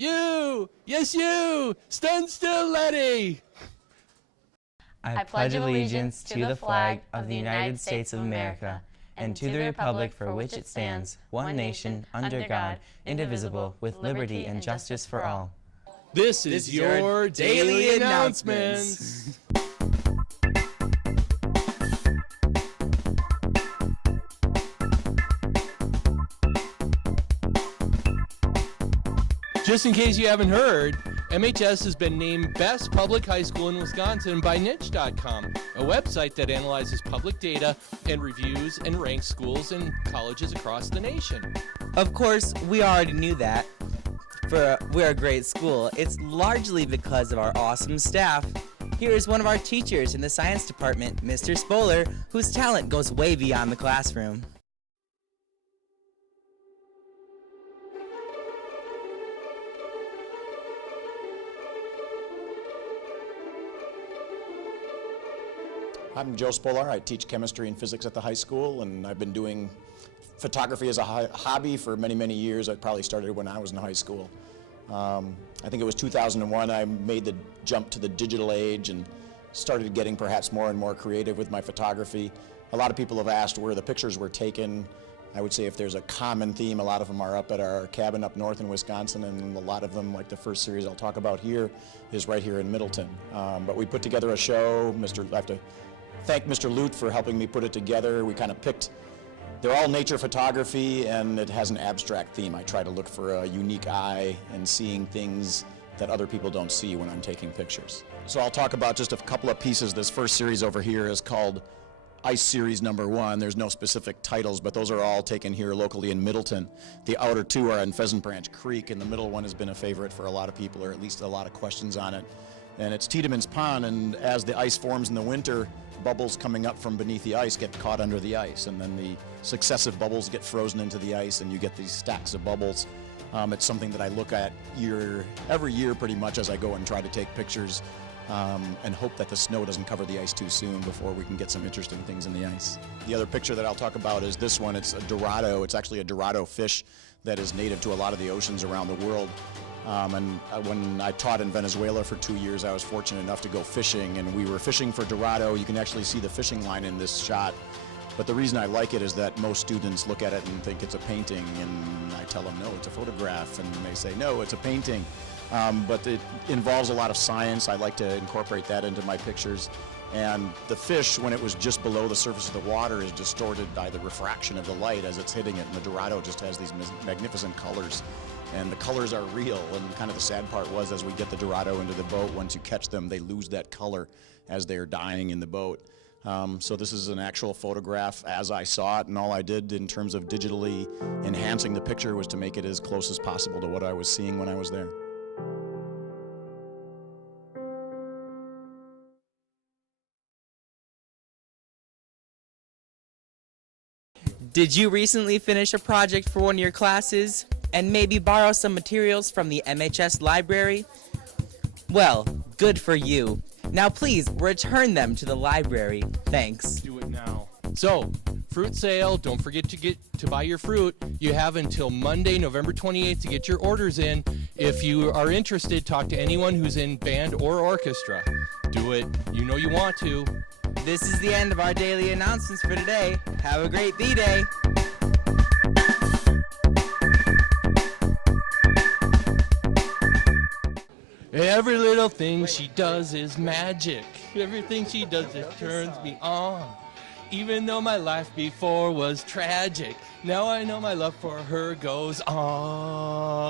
You! Yes, you! Stand still, laddie! I pledge allegiance to the flag of the United States of America and to the republic for which it stands, one nation, under God, indivisible, with liberty and justice for all. This is your Daily Announcements. Just in case you haven't heard, MHS has been named Best Public High School in Wisconsin by Niche.com, a website that analyzes public data and reviews and ranks schools and colleges across the nation. Of course, we already knew that. We're a great school. It's largely because of our awesome staff. Here is one of our teachers in the science department, Mr. Spolar, whose talent goes way beyond the classroom. I'm Joe Spolar. I teach chemistry and physics at the high school, and I've been doing photography as a hobby for many, many years. I probably started when I was in high school. I think it was 2001 I made the jump to the digital age and started getting perhaps more and more creative with my photography. A lot of people have asked where the pictures were taken. I would say if there's a common theme, a lot of them are up at our cabin up north in Wisconsin, and a lot of them, like the first series I'll talk about here, is right here in Middleton. But we put together a show. I have to thank Mr. Lute for helping me put it together. We kind of picked, they're all nature photography, and it has an abstract theme. I try to look for a unique eye and seeing things that other people don't see when I'm taking pictures. So I'll talk about just a couple of pieces. This first series over here is called Ice Series #1. There's no specific titles, but those are all taken here locally in Middleton. The outer two are in Pheasant Branch Creek, and the middle one has been a favorite for a lot of people, or at least a lot of questions on it. And it's Tiedemann's Pond, and as the ice forms in the winter, bubbles coming up from beneath the ice get caught under the ice, and then the successive bubbles get frozen into the ice, and you get these stacks of bubbles. It's something that I look at every year pretty much as I go and try to take pictures and hope that the snow doesn't cover the ice too soon before we can get some interesting things in the ice. The other picture that I'll talk about is this one. It's a Dorado. It's actually a Dorado fish that is native to a lot of the oceans around the world. When I taught in Venezuela for 2 years, I was fortunate enough to go fishing, and we were fishing for Dorado. You can actually see the fishing line in this shot. But the reason I like it is that most students look at it and think it's a painting, and I tell them, no, it's a photograph, and they say, no, it's a painting. But it involves a lot of science. I like to incorporate that into my pictures. And the fish, when it was just below the surface of the water, is distorted by the refraction of the light as it's hitting it, and the Dorado just has these magnificent colors. And the colors are real, and kind of the sad part was as we get the Dorado into the boat, once you catch them, they lose that color as they're dying in the boat. So this is an actual photograph as I saw it, and all I did in terms of digitally enhancing the picture was to make it as close as possible to what I was seeing when I was there. Did you recently finish a project for one of your classes and maybe borrow some materials from the MHS library? Well, good for you. Now please return them to the library. Thanks. Do it now. So, fruit sale, don't forget to buy your fruit. You have until Monday, November 28th to get your orders in. If you are interested, talk to anyone who's in band or orchestra. Do it. You know you want to. This is the end of our daily announcements for today. Have a great B-Day. Every little thing she does is magic. Everything she does just turns me on. Even though my life before was tragic, now I know my love for her goes on.